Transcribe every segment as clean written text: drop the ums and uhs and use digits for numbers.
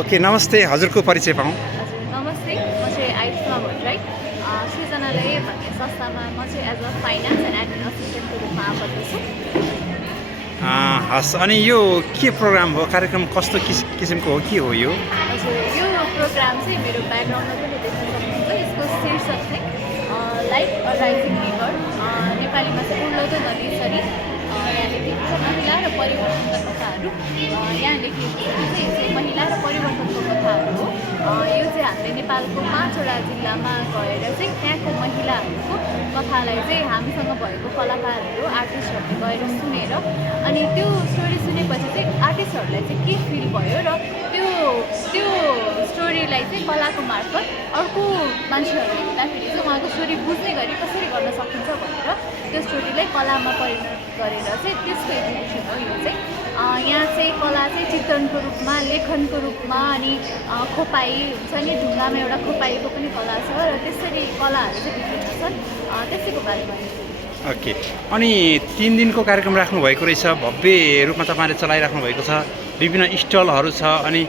Okay, नमस्ते, हजुरको परिचय पाऊँ। हजुर नमस्ते, म चाहिँ आयुष्मा भट्टराई। सृजनालय भन्ने संस्थामा म चाहिँ as a finance and admin असिस्टेन्टको रूपमा आबद्ध छु। हस्, अनि यो के प्रोग्राम हो, कार्यक्रम कस्तो किसिमको हो, के हो यो? हजुर, यो प्रोग्राम चाहिँ मेरो ब्याकग्राउन्डमा पनि देख्न सक्नुहुन्छ। यसको शीर्षक चाहिँ लाइफ अ राइजिङ रिभर, नेपालीमा चाहिँ उर्लदो नदीसरी। यहाँ लेखिएको छ महिला र परिवर्तनका कथाहरू। यहाँ लेखिएको छ चाहिँ यो चाहिँ महिला र परिवर्तनको कथाहरू हो। यो चाहिँ हामीले नेपालको 5वटा जिल्लामा गएर चाहिँ त्यहाँको महिलाहरूको कथालाई चाहिँ हामीसँग भएको कलाकारहरू आर्टिस्टहरूले गएर सुनेर अनि त्यो स्टोरी सुनेपछि चाहिँ आर्टिस्टहरूलाई चाहिँ के फिल भयो र त्यो स्टोरीलाई चाहिँ कलाको मार्फत अर्को मान्छेहरूले हेर्दाखेरि चाहिँ उहाँको स्टोरी बुझ्ने गरी कसरी गर्न सकिन्छ भनेर त्यो स्टोरीलाई कलामा परिणत गरेर चाहिँ त्यसको एजुकेसन हो यो चाहिँ। यहाँ चाहिँ कला चाहिँ चित्रणको रूपमा, लेखनको रूपमा अनि खोपाई हुन्छ नि, ढुङ्गामा एउटा खोपाईको पनि कला छ र त्यसरी कलाहरू चाहिँ विभिन्न छन्। त्यसैको बारेमा ओके, अनि 3 दिनको कार्यक्रम राख्नुभएको रहेछ, भव्य रूपमा तपाईँले चलाइराख्नु भएको छ, विभिन्न स्टलहरू छ, अनि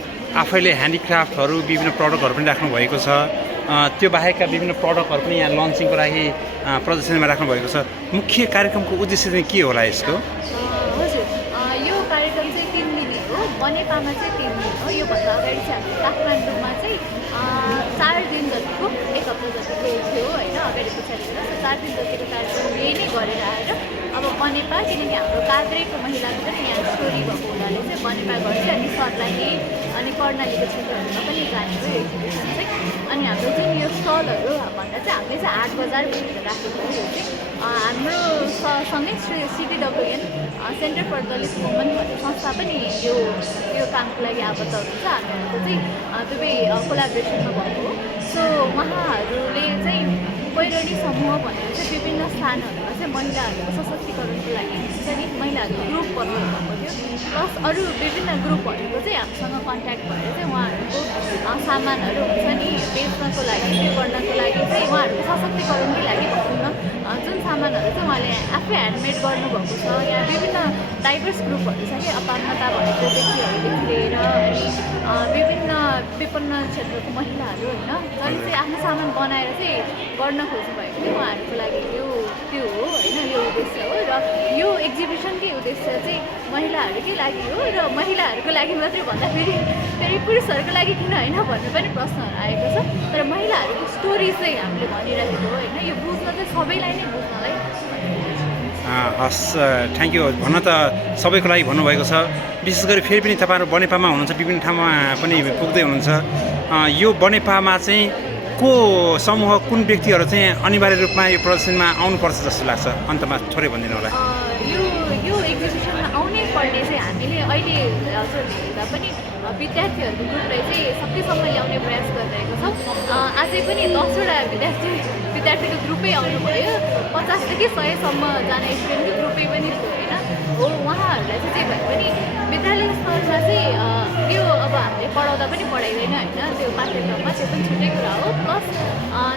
आफैले ह्यान्डिक्राफ्टहरू विभिन्न प्रडक्टहरू पनि राख्नुभएको छ। त्यो बाहेकका विभिन्न प्रडक्टहरू पनि यहाँ लन्चिङको लागि प्रदर्शनीमा राख्नुभएको छ। मुख्य कार्यक्रमको उद्देश्य चाहिँ के होला यसको? हजुर, यो कार्यक्रम चाहिँ 3 दिने हो। बनेपामा चाहिँ 3 दिन हो। योभन्दा अगाडि चाहिँ हामी काठमाडौँमा चाहिँ 4 दिन जतिको, 1 हप्ता जतिको थियो होइन, अगाडि पछाडि 4 दिन जतिको कार्यक्रम यही नै गरेर आएर अब बनेपा, किनकि हाम्रो काभ्रेको महिलाको पनि यहाँ स्टोरी भएको हुनाले चाहिँ बनेपा गर्छ अनि सर्लाही अनि कर्णालीको क्षेत्रहरूमा पनि जाने हो एक्जिबिसन चाहिँ। अनि हाम्रो जुन यो स्टलहरू भन्दा चाहिँ हामीले चाहिँ 8 बजार भनेर राखेको हो। यो चाहिँ हाम्रो सँगै CTWN centre for Dalit woman भन्ने संस्था पनि यो कामको लागि आबद्ध हुनुहुन्छ। हामीहरूको चाहिँ दुवै कोलाबोरेसनमा भएको हो। सो उहाँहरूले चाहिँ पैरणी समूह भनेर चाहिँ विभिन्न स्थानहरूमा चाहिँ महिलाहरूको सशक्तिकरणको लागि चाहिँ महिलाहरूको ग्रुप बनाउनु भएको थियो। प्लस अरू विभिन्न ग्रुपहरूको चाहिँ हामीसँग कन्ट्याक्ट भएर चाहिँ उहाँहरूको सामानहरू हुन्छ नि बेच्नको लागि, त्यो गर्नको लागि चाहिँ उहाँहरूको सशक्तिकरणकै लागि भनौँ न, जुन सामानहरू चाहिँ उहाँले आफै ह्यान्डमेड गर्नुभएको छ। यहाँ विभिन्न डाइभर्स ग्रुपहरू छ कि, अपाङ्गता भएको व्यक्तिहरूदेखि लिएर अनि विभिन्न विपन्न क्षेत्रको महिलाहरू होइन, जसले चाहिँ आफ्नो सामान बनाएर चाहिँ गर्न खोज्नु भएको थियो। उहाँहरूको लागि त्यो हो होइन, यो उद्देश्य हो। र यो एक्जिबिसनकै उद्देश्य चाहिँ महिलाहरूकै लागि हो र महिलाहरूको लागि मात्रै भन्दाखेरि फेरि पुरुषहरूको लागि किन होइन भन्ने पनि प्रश्नहरू आएको छ। तर महिलाहरूको स्टोरी चाहिँ हामीले भनिरहेको हो होइन, यो बुझ्न चाहिँ सबैलाई नै बुझ्नलाई। हस्, थ्याङ्क यू। भन्न त सबैको लागि भन्नुभएको छ। विशेष गरी फेरि पनि तपाईँहरू बनेपामा हुनुहुन्छ, विभिन्न ठाउँमा पनि पुग्दै हुनुहुन्छ। यो बनेपामा चाहिँ को समूह, कुन व्यक्तिहरू चाहिँ अनिवार्य रूपमा यो प्रदर्शनीमा आउनुपर्छ जस्तो लाग्छ? अन्तमा थोरै भनिदिनु होला। यो एक्जिबिसनमा आउनै पर्ने चाहिँ हामीले अहिले हजुरले हेर्दा पनि विद्यार्थीहरूको ग्रुपलाई चाहिँ सकेसम्म ल्याउने प्रयास गरिरहेको छौँ। अझै पनि 10वटा विद्यार्थीको ग्रुपै आउनुभयो। 50देखि 100सम्म जना स्टुडेन्टको ग्रुपै पनि थियो होइन हो। उहाँहरूलाई चाहिँ जे भए पनि विद्यालय स्तरमा चाहिँ त्यो अब हामीले पढाउँदा पनि पढाइँदैन होइन, त्यो पाठ्यक्रममा त्यो पनि छुट्टै कुरा हो। प्लस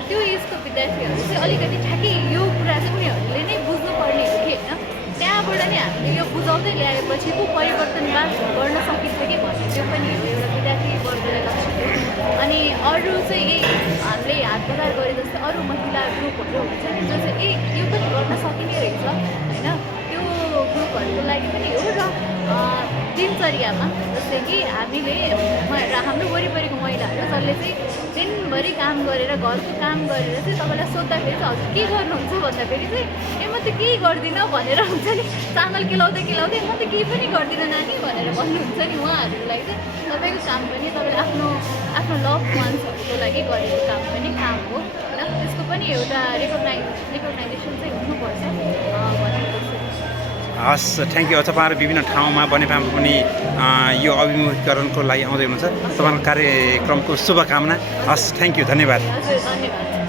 त्यो एजको विद्यार्थीहरू चाहिँ अलिकति ठ्याक्कै यो कुरा चाहिँ उनीहरूले नै बुझ्नुपर्ने हो कि होइन, त्यहाँबाट नै हामीले यो बुझाउँदै ल्याएपछि पो परिवर्तनवाद गर्न सकिन्छ कि भन्ने त्यो पनि हो एउटा विद्यार्थी वर्गलाई लक्ष्य हो। अनि अरू चाहिँ यही हामीले हात बजार गरे जस्तै अरू महिला ग्रुपहरू हुन्छ नि, जो चाहिँ यो पनि गर्न सकिने रहेछ होइन, त्यो ग्रुपहरूको लागि पनि हो। र दिनचर्यामा जस्तै कि हामीले हाम्रो वरिपरिको महिलाहरू जसले चाहिँ दिनभरि काम गरेर घरको काम गरेर चाहिँ तपाईँलाई सोद्धाखेरि चाहिँ हजुर के गर्नुहुन्छ भन्दाखेरि चाहिँ म त केही गर्दिनँ भनेर हुन्छ नि, चामल केलाउँदै म त केही पनि गर्दिनँ नानी भनेर भन्नुहुन्छ नि। उहाँहरूलाई चाहिँ तपाईँको काम पनि तपाईँले आफ्नो लभ वान्सहरूको लागि गरेको काम पनि काम हो होइन, त्यसको पनि एउटा रेकग्नाइजेसन चाहिँ हुनुपर्छ भन्ने गर्छु। हस्, थ्याङ्क यू। तपाईँहरू विभिन्न ठाउँमा बनेपामा पनि यो अभिमुखीकरणको लागि आउँदै हुनुहुन्छ। तपाईँहरूको कार्यक्रमको शुभकामना। हस्, थ्याङ्क यू, धन्यवाद। हजुर, धन्यवाद।